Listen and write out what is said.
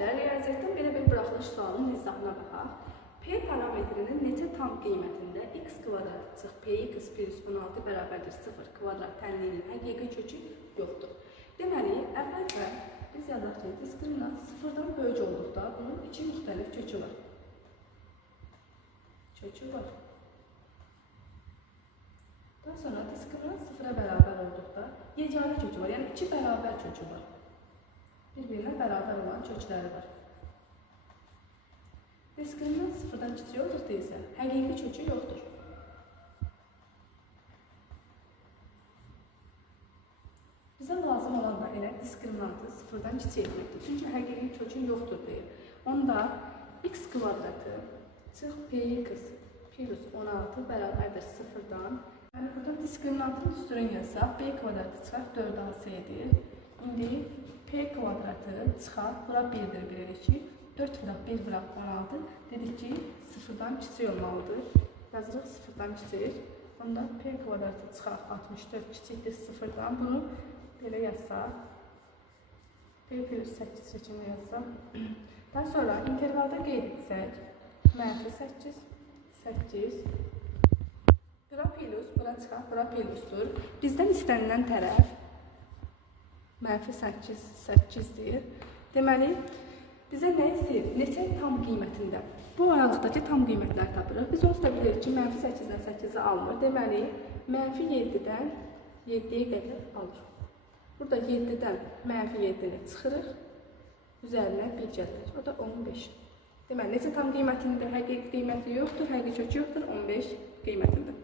şərtlər, riyaziyyatdan belə bir buraxılış sualının izahına baxaq. P parametrinin neçə tam qiymətində x kvadrat çıx px plus 16 bərabərdir 0 kvadrat tənliyinin həqiqi kökü yoxdur. Deməli, əvvəlcə biz yazaq ki, diskriminant sıfırdan böyük olduqda bunun iki müxtəlif kökü var. Daha sonra diskriminant sıfıra bərabər olduqda yeganə kökü var, yəni iki bərabər kökü var. Bir-birinə bərabər olan kökləri var. Diskriminant sıfırdan kiçik olduqda isə həqiqi kökü yoxdur. Bizə lazım olan da elə diskriminantı sıfırdan kiçik etməkdir. Çünki həqiqi kökü yoxdur deyir. Onda x kvadratı çıx px plus 16 bərabərdir sıfırdan. Yəni burada diskriminantın üstünü yazsaq, b kvadratı çıxaq 4ac edir. İndi p kvadratı çıxaq, bura 1-dir bilirik ki, 4 vuraq 1 vuraq 16 dedik ki, sıfırdan kiçik olmalıdır. Yazırıq sıfırdan kiçik. Onda p kvadratı çıxaq 64 kiçikdir sıfırdan. Bunu belə yazsaq, p plus 8 şeklində yazsaq. Daha sonra intervalda qeyd etsək, -8, 8. Bura plus, bura çıxaq, bura plusdur. Bizdən istənilən tərəf -8, 8-dir. Deməli, bizə nə istəyir? Neçə tam qiymətində? Bu aralıqdakı tam qiymətləri tapırıq. Biz onsuz da bilirik ki, -8-dən 8-i almır. Deməli, -7-dən 7-yə qədər alır. Burada 7-dən -7-ni çıxırıq. Üzərinə 1 gəlir. O da 15. Deməli, neçə tam qiymətində? Həqiqi qiyməti yoxdur, həqiqi kökü yoxdur, 15 qiymətində.